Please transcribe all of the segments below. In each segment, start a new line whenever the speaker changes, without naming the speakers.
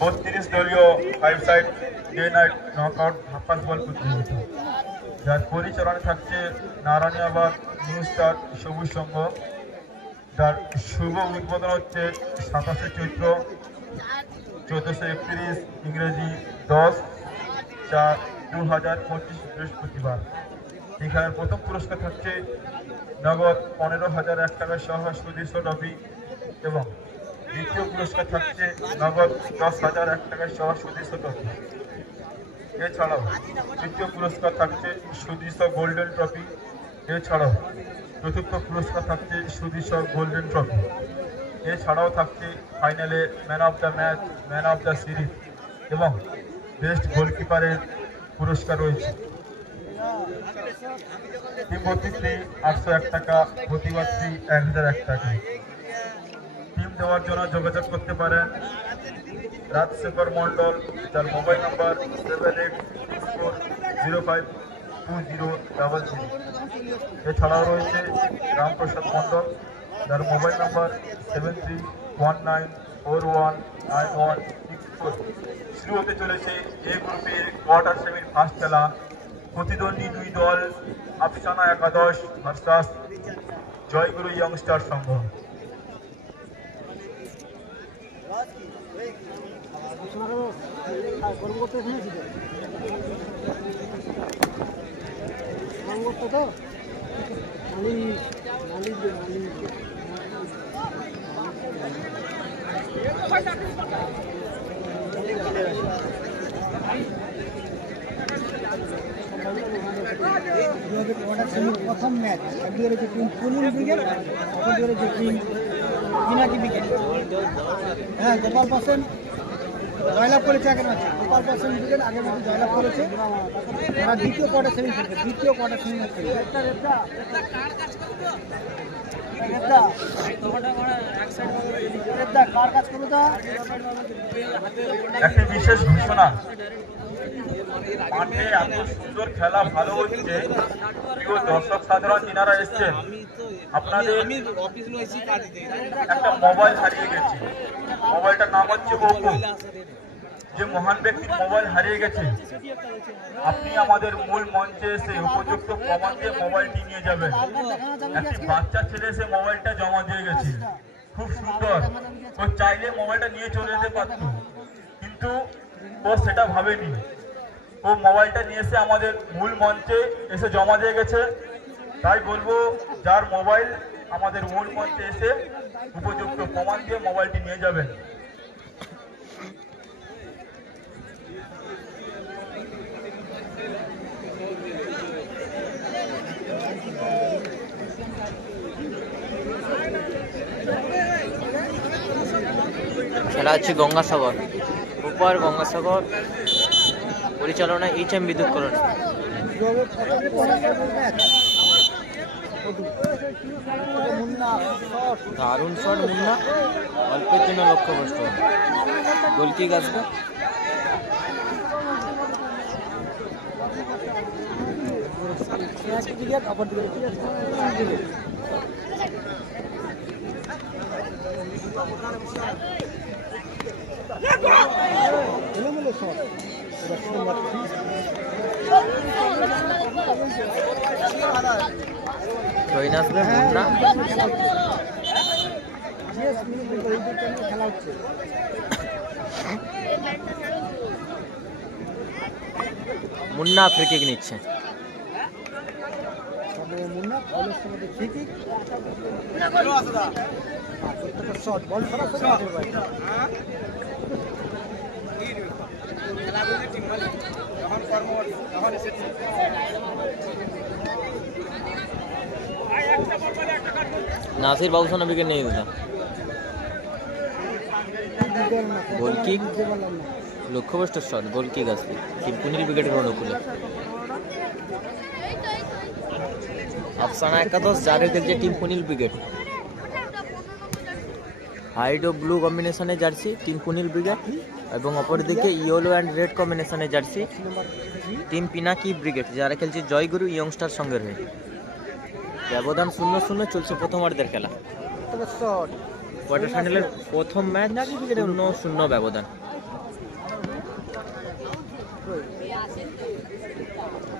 বত্রিশ দলীয় five side day night knockout হাফাস ball প্রতিযোগিতা যার পরিচালনা থাকছে নারায়ণাবাদ নিউ স্টার সবুজ সংঘ। যার শুভ উদ্বোধন হচ্ছে সাতাশে চৈত্র, চোদ্দোশো একত্রিশ ইংরেজি দশ, চার দু হাজার পঁচিশ বৃহস্পতিবার। এখানে প্রথম পুরস্কার থাকছে নগদ পনেরো হাজার এক টাকা সহ সুদৃশ্য ট্রফি এবং দ্বিতীয় পুরস্কার থাকছে নগদ দশ হাজার এক টাকা সহ সুদৃশ্য ট্রফি এছাড়াও তৃতীয় পুরস্কার থাকছে সুদৃশ্য গোল্ডেন ট্রফি এছাড়াও চতুর্থ পুরস্কার থাকছে সুদৃশ্য গোল্ডেন ট্রফি এছাড়াও থাকছে ফাইনালে man of the match man of the series এবং বেস্ট গোলকিপারের পুরস্কার রয়েছে। ফ্রি আটশো এক টাকা, প্রতিবাদ এক হাজার এক টাকা। টিম দেওয়ার জন্য যোগাযোগ করতে পারেন। রাজশেখর মণ্ডল, যার mobile number seven eight four zero five two zero double three এছাড়াও রয়েছে রামপ্রসাদ মণ্ডল, যার mobile number seven three one nine four one nine one four শুরু হতে চলেছে এ গ্রুপের কোয়ার্টার সেমির ফার্স্ট খেলা। প্রতিদ্বন্দ্বী দুই দল, আফসানা একাদশ ভার্সাস জয়গুরু ইয়ংস্টার সংঘ।
প্রথম ম্যাচ একদিকে রয়েছে টিম পুলিন ব্রিগেড অপরদিকে রয়েছে টিম পিনাকি ব্রিগেড হ্যাঁ গোপাল পার্সেন্ট জয়লাভ করেছে আগের ম্যাচে। গোপাল পার্সেন্ট ব্রিগেড আগের ম্যাচে জয়লাভ করেছে। তারা দ্বিতীয় কোয়ার্টার সেমি খেলবে দ্বিতীয় কোয়ার্টার সেমি ম্যাচ খেলবে কার কাজ করবে তা?
একটি বিশেষ ঘোষণা। মাঠে এত সুন্দর খেলা, ভালো হচ্ছে। দর্শক সাধারণ যিনারা এসছেন, আপনাদের একটা মোবাইল হারিয়ে গেছে। মোবাইলটার নাম হচ্ছে যে মহান ব্যক্তির মোবাইল হারিয়ে গেছে, আপনি আমাদের মূল মঞ্চে এসে উপযুক্ত প্রমাণ দিয়ে মোবাইলটি নিয়ে যাবেন। একটি বাচ্চা ছেলে এসে মোবাইলটা জমা দিয়ে গেছে। খুব সুন্দর। ও চাইলে মোবাইলটা নিয়ে চলে যেতে পারত, কিন্তু ও সেটা ভাবেনি। ও মোবাইলটা নিয়ে এসে আমাদের মূল মঞ্চে এসে জমা দিয়ে গেছে। তাই বলব, যার মোবাইল আমাদের মূল মঞ্চে এসে উপযুক্ত প্রমাণ দিয়ে মোবাইলটি নিয়ে যাবেন।
খেলা হচ্ছে গঙ্গাসাগর। উপর গঙ্গাসাগর, পরিচালনা এইচ এম বিদ্যুৎ করণ দারুণ শট মুন্না, অল্পের জন্য লক্ষ্যভ্রষ্ট গোলকি গাছবে মুন্না
জিএস মিনিট এই দুটো নিয়ে খেলা হচ্ছে
মুন্না ফ্রি নিচ্ছে
মুন্না
নাসির বাবুসানা উইকেট নিয়ে দিল
বুঝতে পারলাম না,
গোল কিক। শট গোলকি গাছবে টিম পুনিল উইকেটের অনুকূলে আফসানা একাদশ যারে টিম পুনিল ব্রিগেড হোয়াইট ও ব্লু কম্বিনেশনে জার্সি, টিম পুনিল ব্রিগেড এবং অপরদিকে ইয়েলো অ্যান্ড রেড কম্বিনেশনে জার্সি, টিম পিনাকি ব্রিগেড, যারা খেলছে জয়গুরু ইয়ংস্টার সঙ্গে রয়ে। ব্যবধান শূন্য শূন্য চলছে প্রথমার্ধের খেলা। কোয়ার্টার ফাইনালের প্রথম ম্যাচ শূন্য শূন্য ব্যবধান।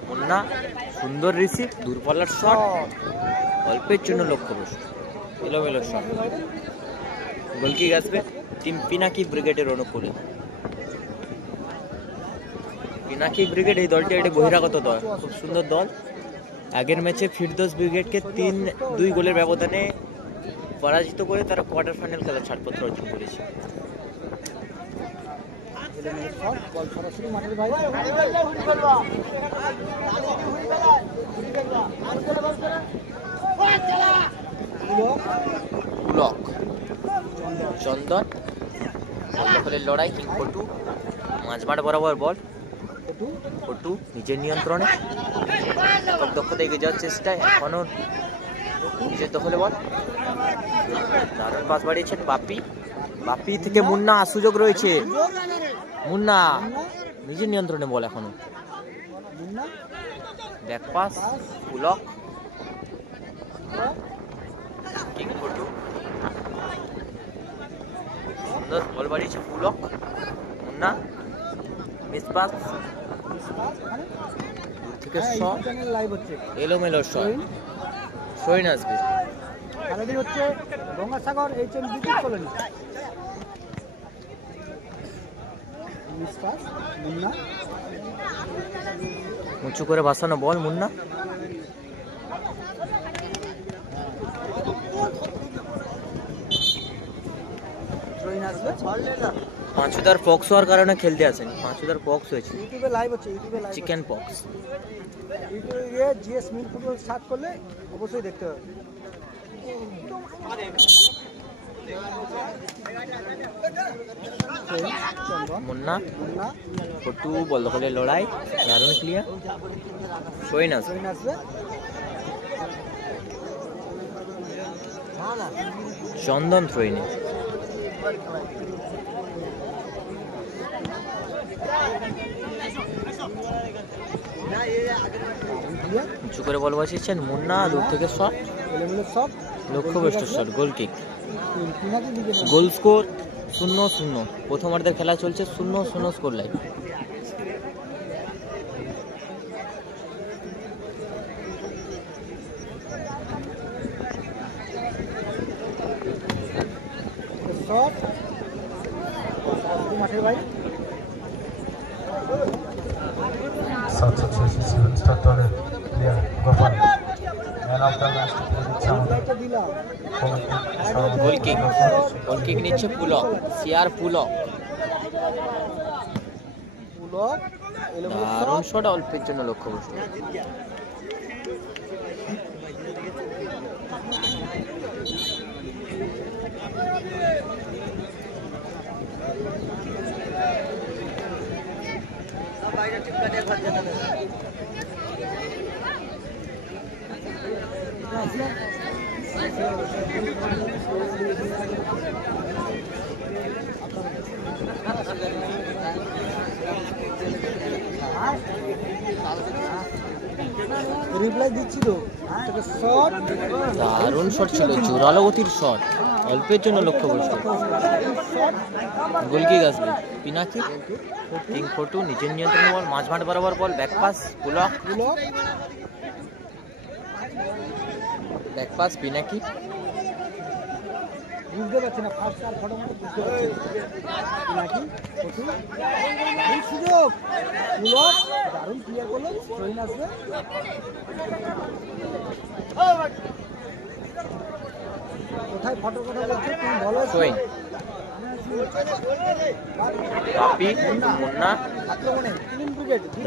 মুন্না, সুন্দর রিসিভ দূরপাল্লার শট, অল্পের জন্য লক্ষ্য বসে এলোমেলো শট। গোলকি আসবে টিম পিনাকি ব্রিগেডের অনুকূলে। পিনাকি ব্রিগেড এই দলটি একটি বহিরাগত দল, খুব সুন্দর দল। আগের ম্যাচে ফিরদোস ব্রিগেডকে তিন দুই গোলের ব্যবধানে পরাজিত করে তারা কোয়ার্টার ফাইনাল খেলার ছাড়পত্র অর্জন করেছে।
ব্লক।
চন্দন। দখলের লড়াই, কিং পটু। মাঝমাঠ বরাবর বল। পটু নিজের নিয়ন্ত্রণে। দক্ষতা এগিয়ে যাওয়ার চেষ্টায় এখনও নিজের দখলে বল। দারুণ পাস বাড়িয়েছেন বাপি। বাপি থেকে মুন্না সুযোগ রয়েছে। মুন্না, নিজের নিয়ন্ত্রণে বল
এখনও
ব্যাক পাস পুলক কিং পটু। সুন্দর বল বাড়িয়েছে পুলক মুন্না মিস পাস দূর থেকে
হ্যাঁ
শট এলোমেলো শট সইন আসবে
খেলাটি হচ্ছে গঙ্গাসাগর এইচ এম বিদ্যুৎ কলোনি মুন্না।
উঁচু করে বাসানো বল মুন্না
ট্রেন আসবে
পাঁচুদার পক্স হওয়ার কারণে খেলতে আসেনি। পাঁচুদার পক্স হয়েছে।
ইউটিউবে লাইভ হচ্ছে ইউটিউবে লাইভ
চিকেন পক্স
ইউটিউবে গিয়ে জিএস মিল ফুটবল সার্চ করলে অবশ্যই দেখতে হবে।
মুন্না ফটু বল দখলের লড়াই দারুণ ক্লিয়ার সইন আসবে চন্দন থ্রোইনে উঁচু করে বল বসিয়েছেন মুন্না, দূর থেকে
সব।
লক্ষ্যভ্রষ্ট shot goal kick goal score শূন্য শূন্য। প্রথমার্ধের খেলা চলছে শূন্য শূন্য স্কোর লাইন
শট মাঠের বাইরে
সাতশো সেভেন দলের player Gopal man of the match দিচ্ছে আমাদের
লাইটটা দিলাম
গোল কিক গোল কিক নিচ্ছে পুলক সিয়ার পুলক। দারুণ
শট
অল্পের জন্য লক্ষ্যভ্রষ্ট
রিপ্লাই দিচ্ছি তো তোকে শট
দারুণ শট ছিল জোরালো গতির শট অল্পের জন্য লক্ষ্যভ্রষ্ট
শট
গোলকি আসবে পিনাকি কিং ফটু নিজের নিয়ন্ত্রণে বল মাঝ মাঠ বরাবর ball back pass Pulak back pass Pinaki.
বুঝতে পারছি না ফার্স্ট আর ফটো মতো বুঝতে পারছি নাকি এই সুযোগ। পুলক দারুণ ক্লিয়ার করল আসবে। কোথায় ফটোর কথা বলছো? তুমি বলো।
মুন্না।
ক্লিন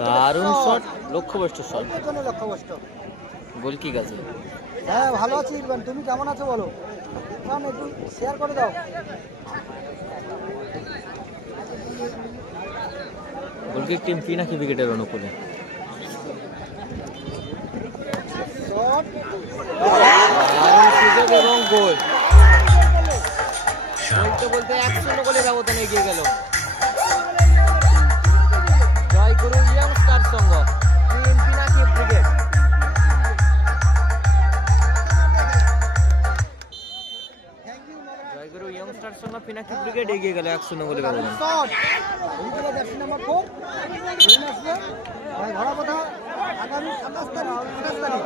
দারুণ শট লক্ষ্যভ্রষ্ট শট
জন্য লক্ষ্যবষ্ট
গোলকি আসবে
হ্যাঁ ভালো আছি ইরবান তুমি কেমন আছো বলো? কারণ একটু শেয়ার করে দাও।
গোলকি টিম পিনাকি উইকেটের অনুকূলে?
শট
এবং গোল বলতে বলতে এক শূন্য গোলে ব্যবধানে এগিয়ে গেল। ব্রিগেড এগিয়ে গেল এক শূন্য বলে ব্যবধান
শট এইদিকে জার্সি নাম্বার ধরা কথা আগামী সাতাশ তারিখ আঠাশ তারিখ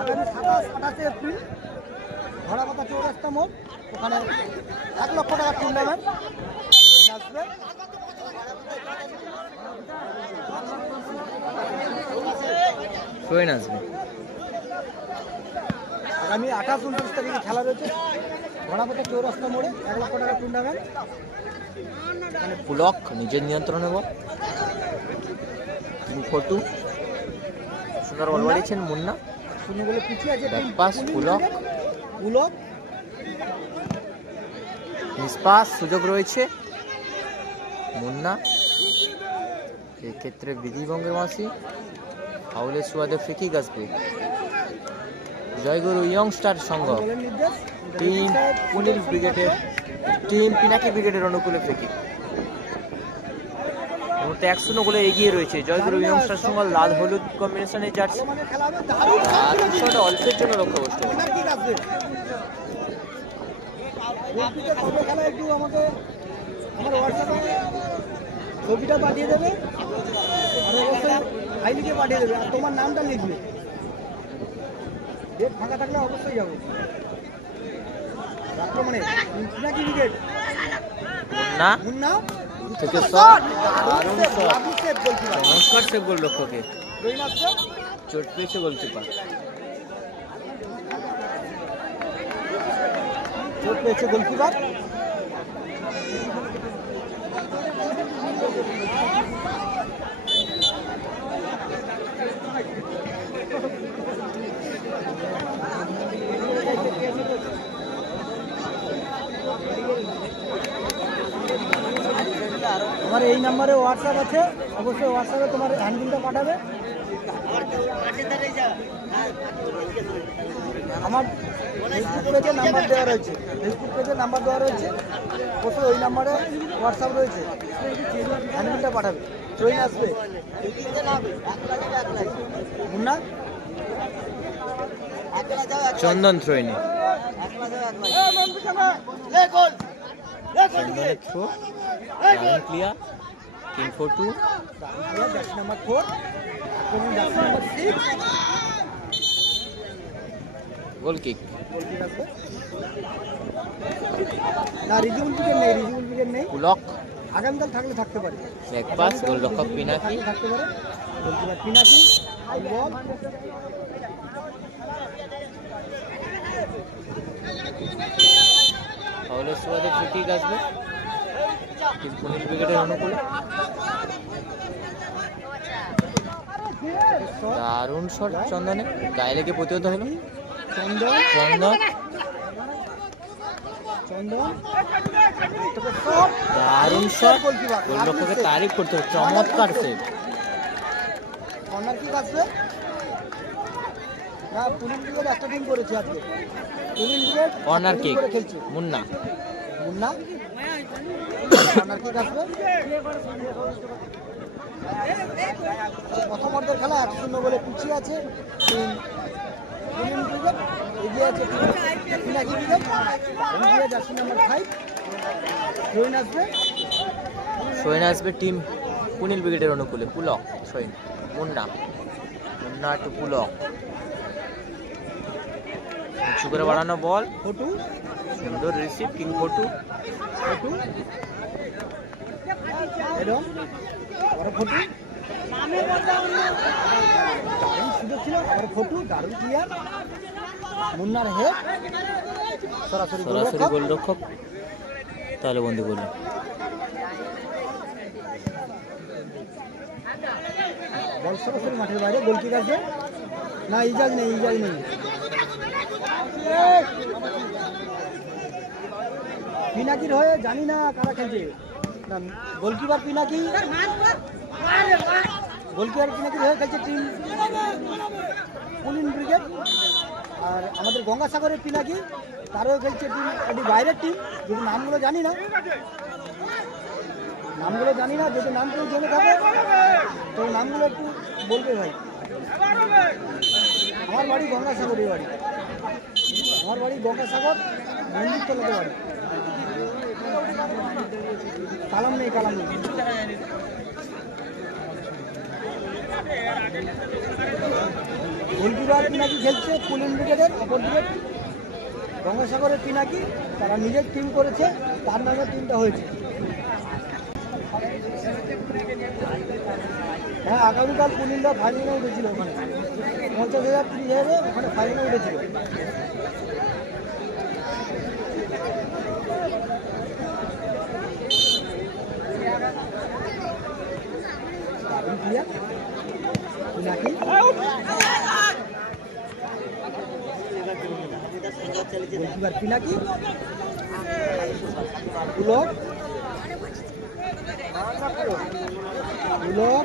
আগামী সাতাশ আঠাশে এপ্রিল ধরা কথা চৌরাস্তা মোড় ওখানে এক লক্ষ টুর্নামেন্ট ট্রেন আসবে
ট্রেন আসবে
আগামী আঠাশ উনত্রিশ তারিখে খেলা রয়েছে। ধরাপথা চৌরাস্তা মোড়ে এক লক্ষ টুর্নামেন্ট।
পুলক নিজের নিয়ন্ত্রণে বল তিন ফটু। সুন্দর বল বাড়িয়েছেন মুন্না।
শূন্য বলে পিছিয়ে আছে
পুলক।
পুলক
নিষ্পাস সুযোগ রয়েছে। মুন্না। এক্ষেত্রে বিধিভঙ্গের মাসি। ফাউলের সুয়াদে ফ্রিকিক আসবে জয়গুরু ইয়ং স্টার সংঘ।
নির্দেশ।
টিম পুনিল ব্রিগেডের টিম পিনাকি ব্রিগেডের অনুকূলে ফ্রিকিক এগিয়ে রয়েছে লাল হলুদ কম্বিনেশনের জন্য
ছবিটা পাঠিয়ে দেবে আর পাঠিয়ে দেবে। তোমার নামটা লিখবে। ফাঁকা থাকলে অবশ্যই যাব। আক্রমণে নাকি উইকেট
মুন্না?
মুন্না?
থেকে
শট দারুণ
শট নমস্কার সেভ গোল লক্ষ্যকে। চোট পেয়েছে গোলকিপার
চোট পেয়েছে গোলকিপার এই নাম্বারে হোয়াটসঅ্যাপ আছে। অবশ্যই হোয়াটসঅ্যাপে তোমার হ্যান্ডবিলটা পাঠাবে। আমার ফেসবুক পেজে নাম্বার দেওয়া রয়েছে। ফেসবুক পেজে নাম্বার দেওয়া রয়েছে। অবশ্যই ওই নাম্বারে হোয়াটসঅ্যাপ রয়েছে। হ্যান্ডবিলটা পাঠাবে। ট্রেন আসবে। মুন্না?
চন্দন থ্রোইনি চন্দনের থ্রো। দারুণ ক্লিয়ার তিন four two
number four number six
goal kick
না রিজিবুল উইকেট নেই রিজিবুল উইকেট নেই
পুলক
আগামীকাল থাকলে থাকতে পারে
ব্যাক পাস গোলরক্ষক পিনাকি
থাকতে পারে গোলকিপার পিনাকি বল
ফাউলের আসবে। দারুণ শট চন্দনে। গায়ে লেগে প্রতিহত হলো।
চন্দন।
চন্দন দারুণ শট গোলরক্ষকের তারিফ করতে চমৎকার save
corner kick
Munna
Munna. প্রথম অর্ধের খেলা এক শূন্য বলে পিছিয়ে আছে এগিয়ে আছে জার্সি নাম্বার ফাইভ আসবে।
টিম পুনিল ব্রিগেডের অনুকূলে। পুলক সোয়েন মুন্না। মুন্না টু পুলক। উঁচু করে বাড়ানো বল।
ফটু।
সুন্দর রিসিভ কিং ফটু
ফটু বড় ফটু দারুণ সুযোগ ছিল বড় ফটু দারুণ ক্লিয়ার মুন্নার হেড সরাসরি
সরাসরি
গোলরক্ষক।
তাহলে বন্দি করলেন
বল সরাসরি মাঠের বাইরে গোলকিক আছে না ইজাজ নেই ইজাজ নেই। পিনাকির হয়ে জানি না কারা খেলছে। গোলকিপার পিনাকি? গোলকিপার পিনাকির হয়ে খেলছে টিম পুলিন ব্রিগেড আর আমাদের গঙ্গাসাগরের পিনাকি, তারও খেলছে টিম, এটি বাইরের টিম যদি নামগুলো জানি না। নামগুলো জানি না, যদি নাম কেউ জেনে থাকে, তো নামগুলো একটু বলবে ভাই। আমার বাড়ি গঙ্গাসাগরের বাড়ি। আমার বাড়ি গঙ্গাসাগর মন্দির তলাতে বাড়ি। কালাম নেই কালাম নেই। গোলকিপার পিনাকি খেলছে? পুলিন ব্রিগেডের অপর দিকে? গঙ্গাসাগরের পিনাকি তারা নিজের টিম করেছে, তার নামে টিমটা হয়েছে। হ্যাঁ আগামীকাল পুলিনরা ফাইনালে উঠেছিল ওখানে। পঞ্চাশ হাজার তিরিশ হাজারে ওখানে ফাইনালে উঠেছিল। Clear Pinaki goalkeeper Pinaki Pulak Pulak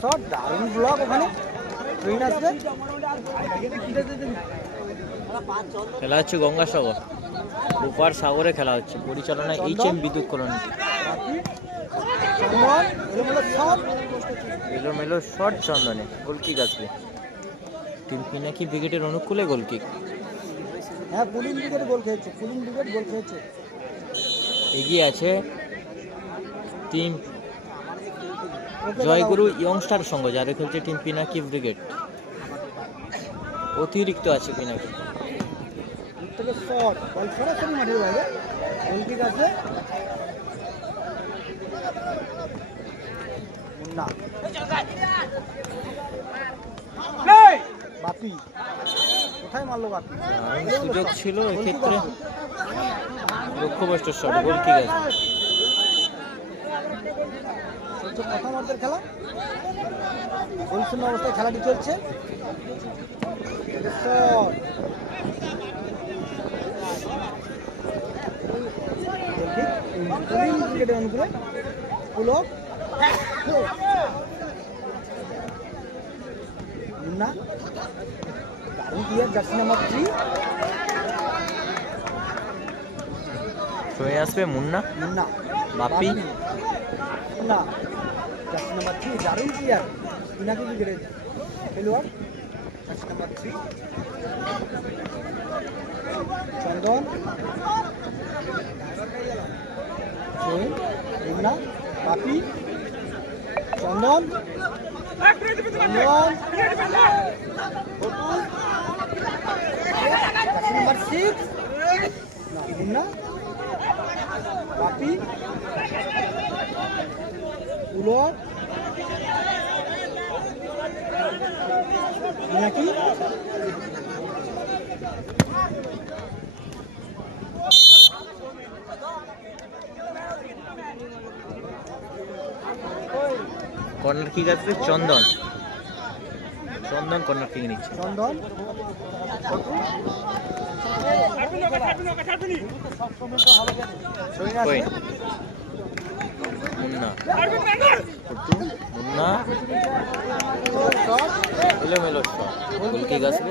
shot দারুণ ব্লক ওখানে ট্রেন আসবে।
খেলা হচ্ছে গঙ্গাসাগর। ওপার সাগরে খেলা হচ্ছে। পরিচালনা এইচ এম বিদ্যুৎ কলোনি।
এলোমেলো শট
চন্দনে গোলকিক আসবে। টিম পিনাকি ব্রিগেডের অনুকূলে গোলকিক?
হ্যাঁ পুলিং ব্রিগেড গোল খেয়েছে পুলিং ব্রিগেড গোল খেয়েছে।
এগিয়ে আছে টিম জয়গুরু ইয়ংস্টার সঙ্গ যাদের খেলছে টিম পিনাকি ব্রিগেড। অতিরিক্ত আছে পিনাকি।
দূর শট বল সরাসরি মাঠের বাইরে। গোল আছে বাপি কোথায় মারলো বাপি
দারুণ সুযোগ ছিল এক্ষেত্রে লক্ষ্যবষ্ট শট গোলকিক আছে
চলছে প্রথম অর্ধের খেলা? গোল শূন্য অবস্থায় খেলাটি চলছে। অনুকূলে পুলক। মুন্না দারুণ ক্লিয়ার জার্সি নাম্বার থ্রি
হয়ে আসবে Munna?
Munna.
Bapi?
Munna. Jersey number three দারুণ ক্লিয়ার পিনাকি ক্রিকেটের খেলোয়াড়। Jersey number three Chandan. Munna. Bapi. Chandan. Number six Munna Bapi উলট নাকি
কর্নার কিক আসবে চন্দন। চন্দন কর্নার কিক নিচ্ছে?
চন্দন। সৈন্য আসবে।
কইন মুন্না। মুন্না? এলোমেলো শট গোলকিক আসবে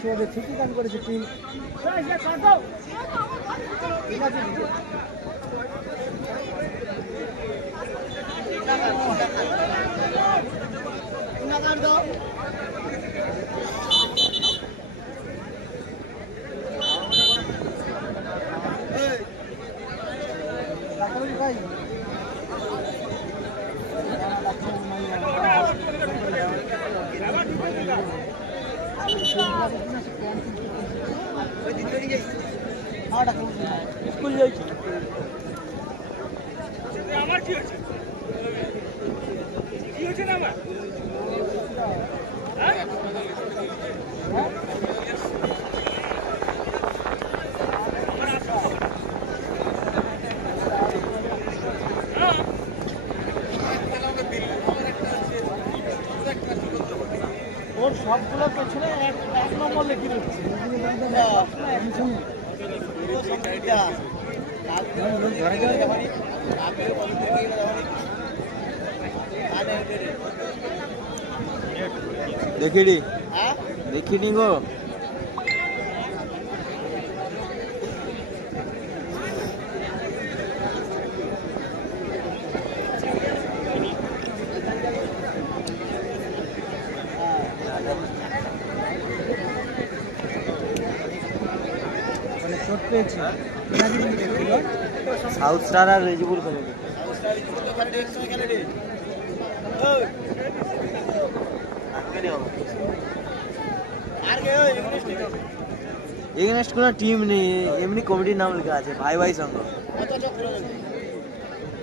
সুবাদে ঠিকই গান করেছে টিম। ঠিক আছে।
আমার কি হয়েছে কি হয়েছে না আমার
দেখিনি। দেখিনি গো। সাউথ স্টার আর রেজিবুল খেলে এখানে কোনো টিম নেই এমনি কমিটির নাম লেখা আছে ভাই ভাই সঙ্গ।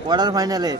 কোয়ার্টার ফাইনালে